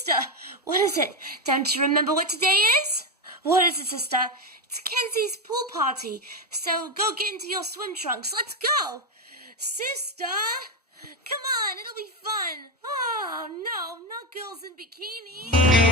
sister, what is it? Don't you remember what today is? What is it, sister? It's Kenzie's pool party, so go get into your swim trunks. Let's go. Sister, come on, it'll be fun. Oh, no, not girls in bikinis.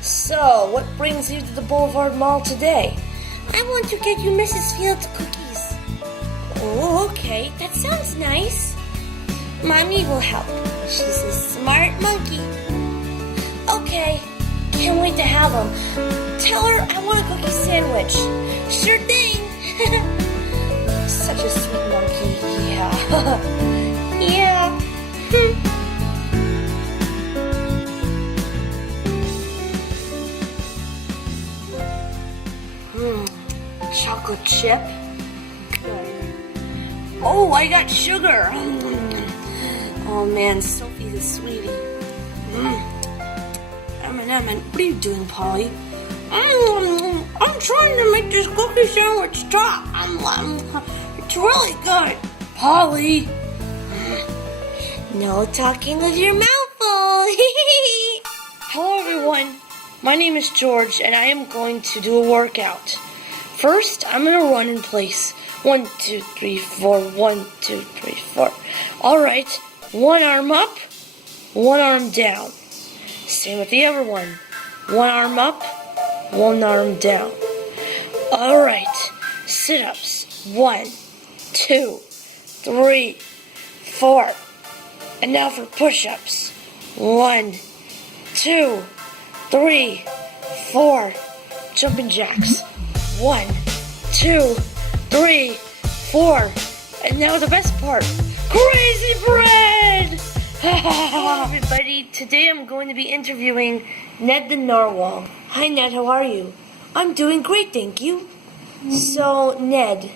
So, what brings you to the Boulevard Mall today? I want to get you Mrs. Fields cookies. Oh, okay. That sounds nice. Mommy will help. She's a smart monkey. Okay. Can't wait to have them. Tell her I want a cookie sandwich. Sure thing. Such a sweet monkey. Yeah. Yeah. Chocolate chip. Oh, I got sugar. Oh man, Sophie's a sweetie. M&M, what are you doing, Polly? I'm trying to make this cookie sandwich top. It's really good. Polly. No talking with your mouth full. Hello, everyone. My name is George, and I am going to do a workout. First, I'm going to run in place. 1, 2, 3, 4. 1, 2, 3, 4. All right. One arm up, one arm down. Same with the other one. One arm up, one arm down. All right. Sit-ups. 1, 2, 3, 4. And now for push-ups. 1, 2, 3, 4. Jumping jacks. 1, 2, 3, 4. And now the best part. Crazy bread! Hello everybody. Today I'm going to be interviewing Ned the Narwhal. Hi Ned, how are you? I'm doing great, thank you. So Ned,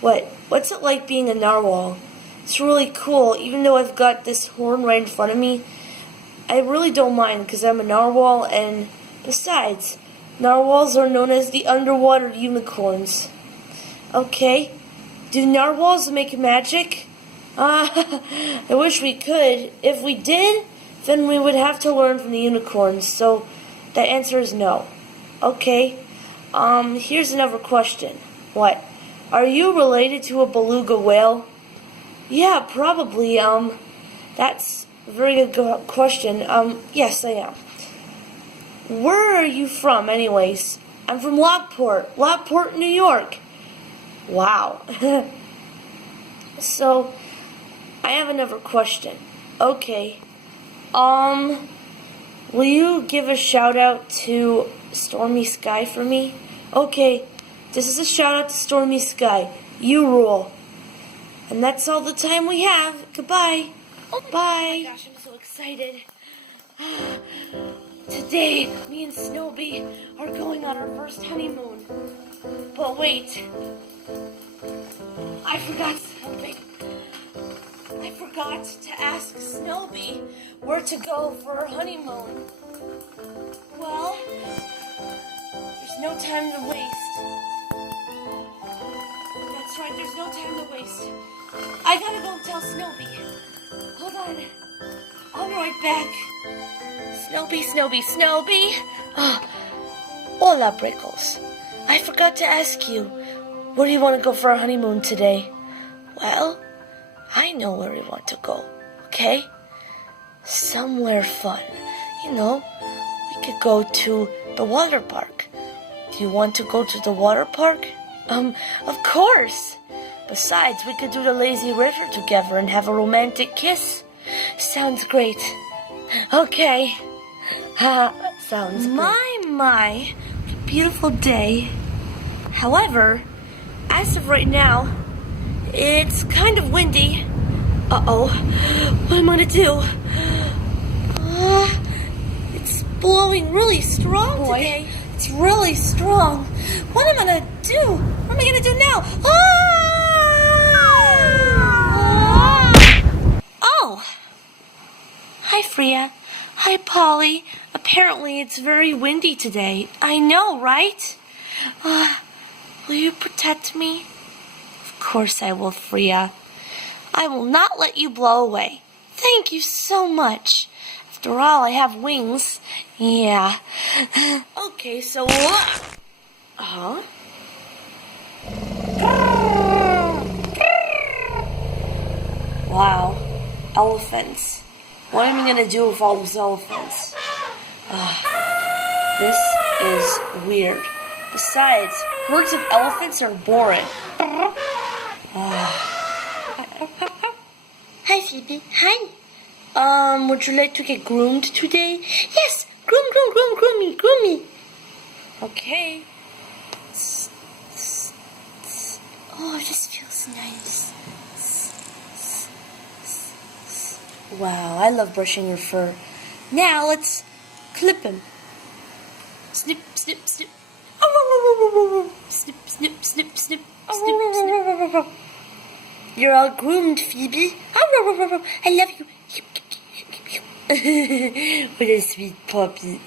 what's it like being a narwhal? It's really cool, even though I've got this horn right in front of me. I really don't mind because I'm a narwhal, and besides, narwhals are known as the underwater unicorns. Okay, do narwhals make magic? I wish we could. If we did, then we would have to learn from the unicorns, so the answer is no. Okay, here's another question. What? Are you related to a beluga whale? Yeah, probably, that's Very good question. Yes, I am. Where are you from, anyways? I'm from Lockport, New York. Wow. So, I have another question. Okay. Will you give a shout out to Stormy Sky for me? Okay. This is a shout out to Stormy Sky. You rule. And that's all the time we have. Goodbye. Bye. Oh my gosh, I'm so excited. Today, me and Snowbee are going on our first honeymoon. But wait. I forgot something. I forgot to ask Snowbee where to go for her honeymoon. Well, there's no time to waste. That's right, there's no time to waste. I gotta go tell Snowbee. Hold on. I'll be right back. Snowbee. Oh, hola, Brickles. I forgot to ask you, where do you want to go for our honeymoon today? Well, I know where we want to go, okay? Somewhere fun. You know, we could go to the water park. Do you want to go to the water park? Of course. Besides, we could do the lazy river together and have a romantic kiss. Sounds great. Okay. Sounds good. My, what a beautiful day. However, as of right now, it's kind of windy. Uh-oh. What am I gonna do? It's blowing really strong today. It's really strong. What am I gonna do? What am I gonna do now? Oh! Hi, Fria. Hi, Polly. Apparently it's very windy today. I know, right? Will you protect me? Of course I will, Fria. I will not let you blow away. Thank you so much. After all, I have wings. Yeah. Okay, so... Huh? Wow. Elephants. What am I going to do with all those elephants? This is weird. Besides, herds of elephants are boring. Hi, Phoebe. Hi. Would you like to get groomed today? Yes. Groom me. Okay. Oh, this feels nice. Wow, I love brushing your fur. Now let's clip him. Snip. Snip. Snip. You're all groomed, Phoebe. I love you. What a sweet puppy.